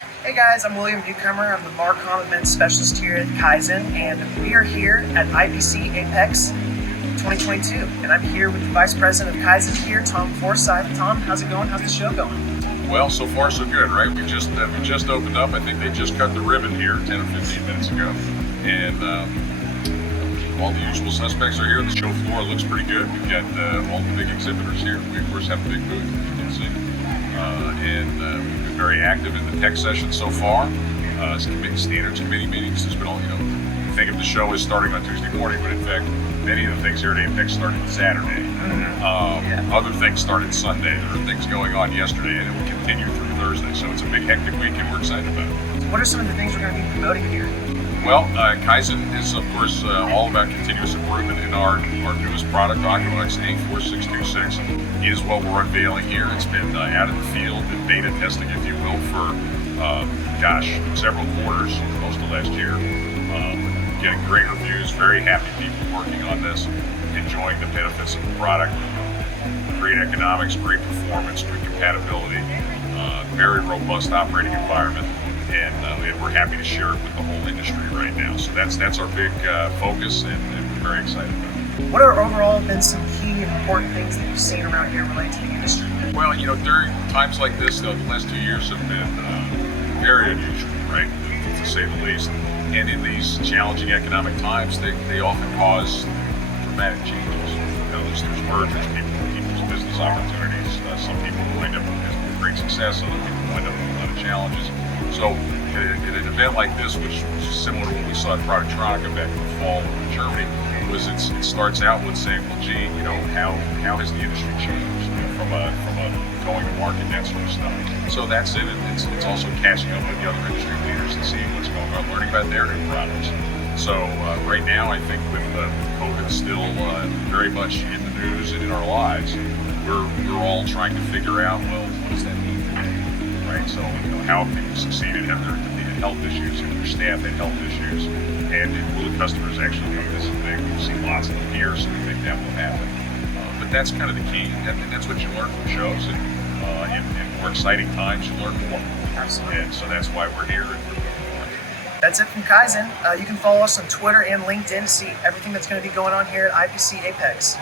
Hey guys, I'm William Newcomer. I'm the MarCom event specialist here at KYZEN, and we are here at IPCAPEX 2022. And I'm here with the Vice President of KYZEN here, Tom Forsythe. Tom, how's it going? How's the show going? Well, so far so good, right? We just opened up. I think they just cut the ribbon here 10 or 15 minutes ago, and all the usual suspects are here. The show floor looks pretty good. We've got all the big exhibitors here. We of course have a big booth, as you can see, and we've been very active in the tech session so far. Standards committee meetings has been all, you think of the show as starting on Tuesday morning, but in fact, many of the things here at APEX started Saturday. Other things started Sunday. There were things going on yesterday, and it will continue through Thursday. So it's a big, hectic week, and we're excited about it. What are some of the things we're going to be promoting here? Well, KYZEN is, of course, all about continuous improvement in our newest product, AQUANOX A4626, is what we're unveiling here. It's been out in the field and beta testing, if you will, for, several quarters, most of last year. Getting great reviews, very happy people working on this, enjoying the benefits of the product. Great economics, great performance, good compatibility, very robust operating environment, and we're happy to share it with the whole industry right now. So that's our big focus, and we're very excited about it. What are overall been some key and important things that you've seen around here related to the industry? Well, during times like this, the last 2 years have been very unusual, right, to say the least. And in these challenging economic times, they often cause dramatic changes. There's mergers, people's business opportunities. Some people wind up with great success, other people wind up with a lot of challenges. So at an event like this, which is similar to what we saw at Productronica back in the fall in Germany, it starts out with saying, well, gee, how has the industry changed from a going to market, that sort of stuff. So that's it. It's also catching up with the other industry leaders and seeing what's going on, learning about their new products. So right now, I think with COVID still very much in the news and in our lives, we're all trying to figure out, well, what does that mean for me, right? So how have people succeeded? Have there been health issues? Have their staff had health issues? And will the customers actually come visit? We've seen lots of them here, so we think that will happen. But that's kind of the key, and that's what you learn from shows. And in more exciting times, you learn more. Absolutely. And so that's why we're here. That's it from KYZEN. You can follow us on Twitter and LinkedIn to see everything that's going to be going on here at IPCAPEX.